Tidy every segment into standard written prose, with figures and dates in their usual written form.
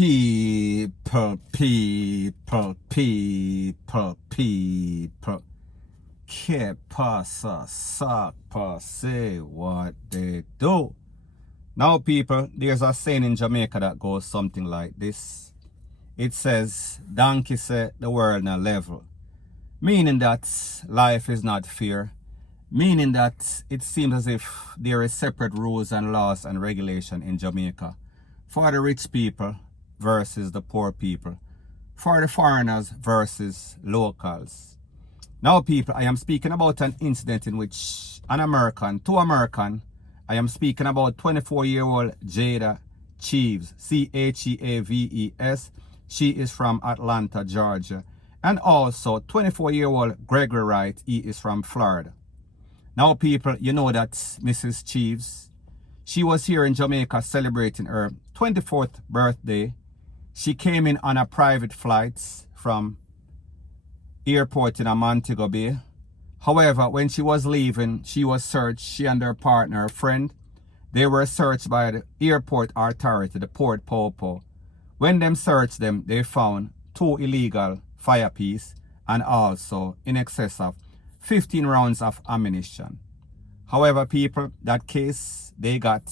People. Que pasa, sapa, say what they do. Now, people, there's a saying in Jamaica that goes something like this. It says, donkey say the world na level. Meaning that life is not fair. Meaning that it seems as if there is separate rules and laws and regulation in Jamaica for the rich people versus the poor people, for the foreigners versus locals. Now, people, I am speaking about an incident in which two American, I am speaking about 24-year-old Jayda Cheeves, Cheaves. She is from Atlanta, Georgia. And also 24-year-old Gregory Wright, he is from Florida. Now, people, you know that Mrs. Cheeves, she was here in Jamaica celebrating her 24th birthday. She came in on a private flight from airport in Montego Bay. However, when she was leaving, she was searched. She and her partner, friend, they were searched by the airport authority, the Port Popo. When them searched them, they found 2 illegal fire pieces and also in excess of 15 rounds of ammunition. However, people, that case, they got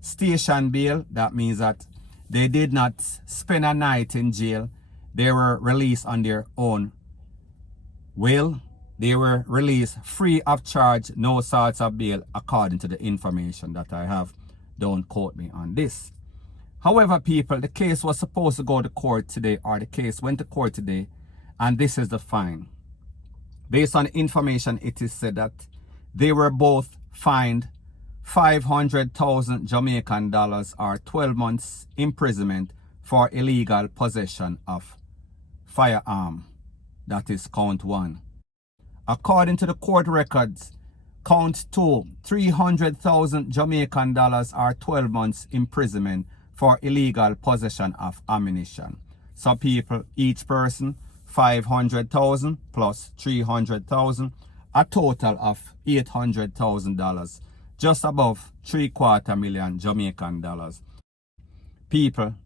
station bail. That means that they did not spend a night in jail. They were released on their own will. They were released free of charge, no sorts of bail, according to the information that I have. Don't quote me on this. However, people, the case was supposed to go to court today, or the case went to court today, and this is the fine. Based on information, it is said that they were both fined 500,000 Jamaican dollars or 12 months imprisonment for illegal possession of firearm. That is count 1. According to the court records, count 2, 300,000 Jamaican dollars or 12 months imprisonment for illegal possession of ammunition. So, people, each person 500,000 plus 300,000, a total of $800,000, just above 3/4 million Jamaican dollars. People,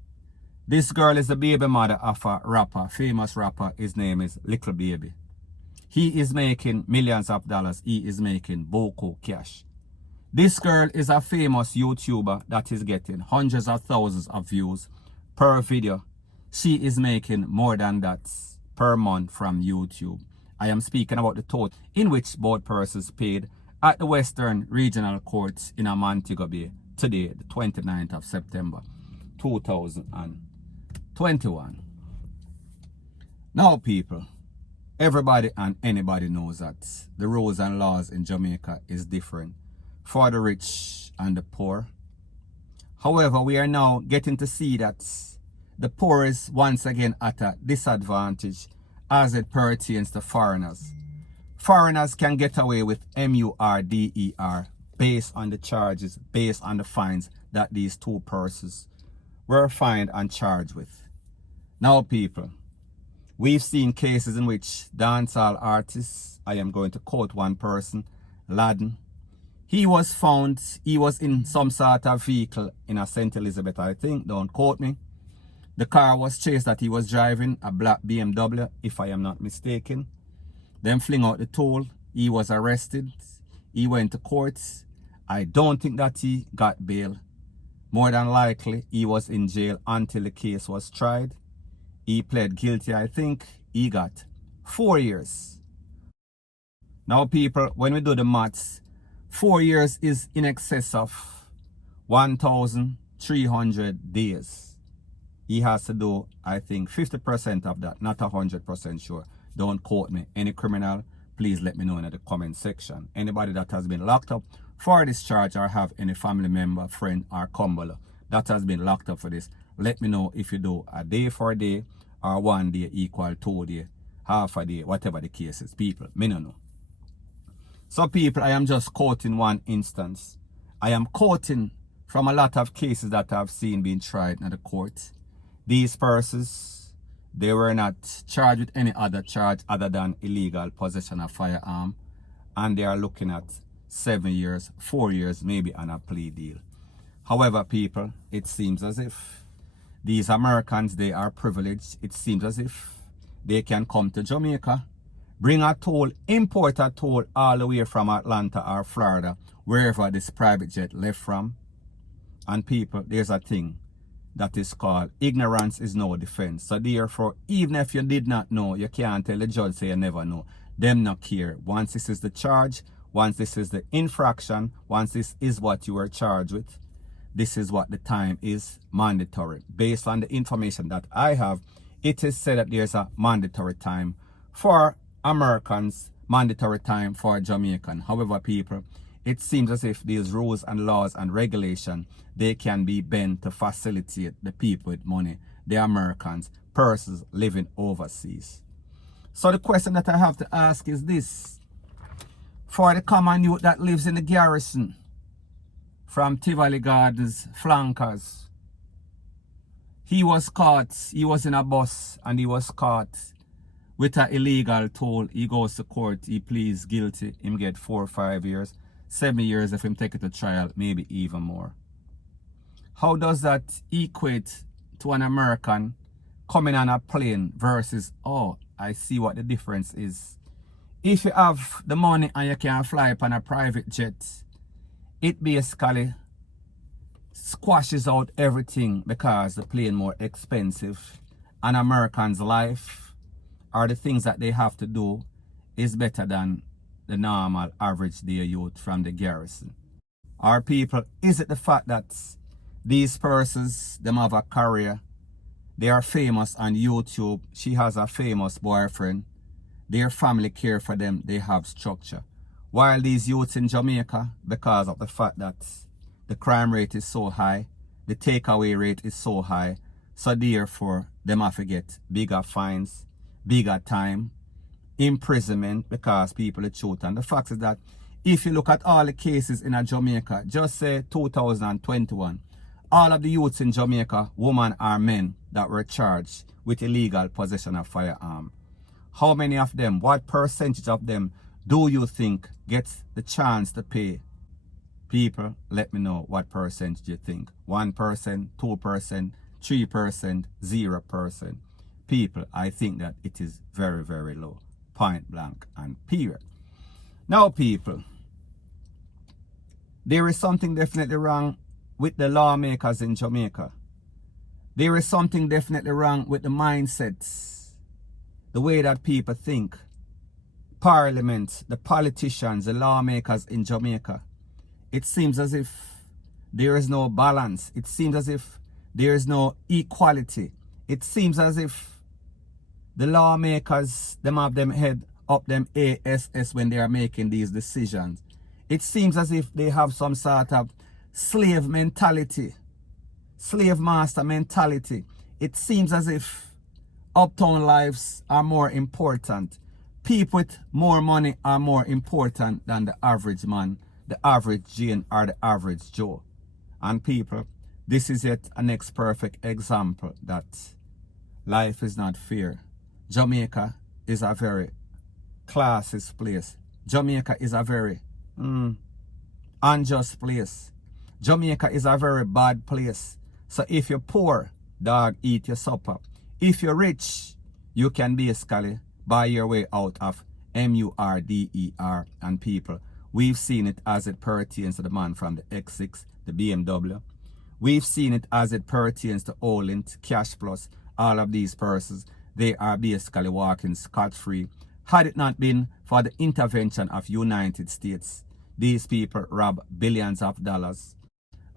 this girl is the baby mother of a rapper, famous rapper. His name is Little Baby. He is making millions of dollars. He is making boko cash. This girl is a famous YouTuber that is getting hundreds of thousands of views per video. She is making more than that per month from YouTube. I am speaking about the total in which both persons paid at the Western Regional Courts in Montego Bay today, the 29th of September, 2021. Now, people, everybody and anybody knows that the rules and laws in Jamaica is different for the rich and the poor. However, we are now getting to see that the poor is once again at a disadvantage as it pertains to foreigners. Foreigners can get away with murder based on the charges, based on the fines that these 2 persons were fined and charged with. Now, people, we've seen cases in which dancehall artists, I am going to quote one person, Laden, he was found, he was in some sort of vehicle in a St. Elizabeth, I think, don't quote me. The car was chased that he was driving, a black BMW, if I am not mistaken. Then fling out the toll, he was arrested, he went to court. I don't think that he got bail. More than likely, he was in jail until the case was tried. He pled guilty, I think. He got 4 years. Now, people, when we do the maths, 4 years is in excess of 1,300 days. He has to do, I think, 50% of that, not 100% sure. Don't quote me. Any criminal, please let me know in the comment section. Anybody that has been locked up for this charge or have any family member, friend, or cumbler that has been locked up for this, let me know if you do a day for a day or 1 day equal 2 days, half a day, whatever the case is. People, me no know. So, people, I am just quoting one instance. I am quoting from a lot of cases that I've seen being tried in the court. These persons, they were not charged with any other charge other than illegal possession of firearm. And they are looking at 7 years, 4 years, maybe on a plea deal. However, people, it seems as if these Americans, they are privileged. It seems as if they can come to Jamaica, bring a toll, import a toll all the way from Atlanta or Florida, wherever this private jet left from. And people, there's a thing that is called ignorance is no defense. So therefore, even if you did not know, you can't tell the judge say you never know. Them not care. Once this is the charge, once this is the infraction, once this is what you were charged with, this is what the time is mandatory. Based on the information that I have, it is said that there's a mandatory time for Americans, mandatory time for Jamaican. However, people, it seems as if these rules and laws and regulation, they can be bent to facilitate the people with money, the Americans, persons living overseas. So the question that I have to ask is this. For the common youth that lives in the garrison, from Tivoli Gardens, flankers, he was caught, he was in a bus and he was caught with an illegal toll. He goes to court, he pleads guilty, him get 4 or 5 years, 7 years if him take it to trial, maybe even more. How does that equate to an American coming on a plane versus, oh, I see what the difference is. If you have the money and you can fly upon a private jet, it basically squashes out everything because the plane more expensive. An American's life or the things that they have to do is better than the normal average day youth from the garrison. Our people, is it the fact that these persons, them have a career, they are famous on YouTube, she has a famous boyfriend, their family care for them, they have structure. While these youths in Jamaica, because of the fact that the crime rate is so high, the takeaway rate is so high, so therefore them have to get bigger fines, bigger time, imprisonment, because people are truth. And the fact is that if you look at all the cases in Jamaica, just say 2021, all of the youths in Jamaica, women or men, that were charged with illegal possession of firearm, how many of them, what percentage of them do you think gets the chance to pay? People, let me know what percentage you think. 1%, 2%, 3%, 0%. People, I think that it is very, very low. Point blank and period. Now, people, there is something definitely wrong with the lawmakers in Jamaica. There is something definitely wrong with the mindsets, the way that people think. Parliament, the politicians, the lawmakers in Jamaica. It seems as if there is no balance. It seems as if there is no equality. It seems as if the lawmakers, them have them head up them ASS when they are making these decisions. It seems as if they have some sort of slave mentality, slave master mentality. It seems as if uptown lives are more important. People with more money are more important than the average man, the average Jane, or the average Joe. And people, this is yet a next perfect example that life is not fair. Jamaica is a very classist place. Jamaica is a very unjust place. Jamaica is a very bad place. So if you're poor, dog, eat your supper. If you're rich, you can basically buy your way out of MURDER. And people, we've seen it as it pertains to the man from the X6, the BMW. We've seen it as it pertains to Olint, Cash Plus, all of these persons. They are basically walking scot-free. Had it not been for the intervention of United States, these people rob billions of dollars.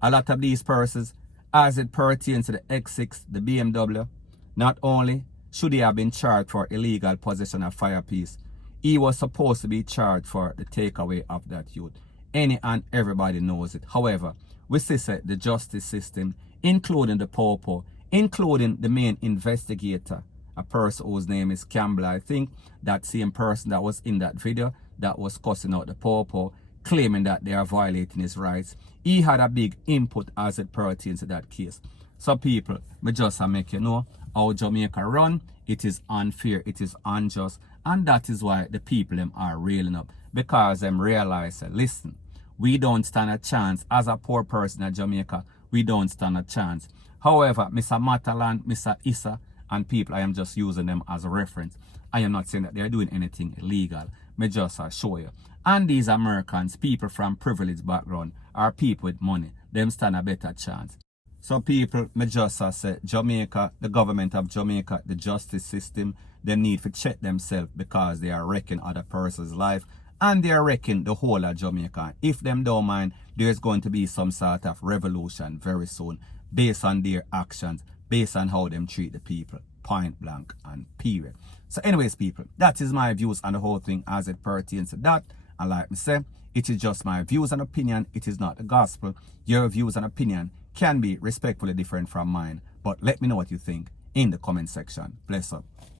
A lot of these persons, as it pertains to the X6, the BMW, not only should he have been charged for illegal possession of firepiece, he was supposed to be charged for the takeaway of that youth. Any and everybody knows it. However, we see the justice system, including the Popo, including the main investigator, a person whose name is Campbell, I think, that same person that was in that video that was cussing out the Popo, claiming that they are violating his rights. He had a big input as it pertains to that case. So people, me just make you know how Jamaica run. It is unfair, it is unjust, and that is why the people them are railing up, because them realize that, listen, we don't stand a chance. As a poor person in Jamaica, we don't stand a chance. However, Mr. Matalan, Mr. Issa, and people, I am just using them as a reference. I am not saying that they are doing anything illegal. Me just show you. And these Americans, people from privileged background, are people with money. Them stand a better chance. So people, me just say, Jamaica, the government of Jamaica, the justice system, they need to check themselves because they are wrecking other person's life and they are wrecking the whole of Jamaica. If them don't mind, there's going to be some sort of revolution very soon based on their actions, based on how them treat the people, point blank and period. So anyways, people, that is my views on the whole thing as it pertains to that. And like me say, it is just my views and opinion. It is not the gospel. Your views and opinion can be respectfully different from mine. But let me know what you think in the comment section. Bless up.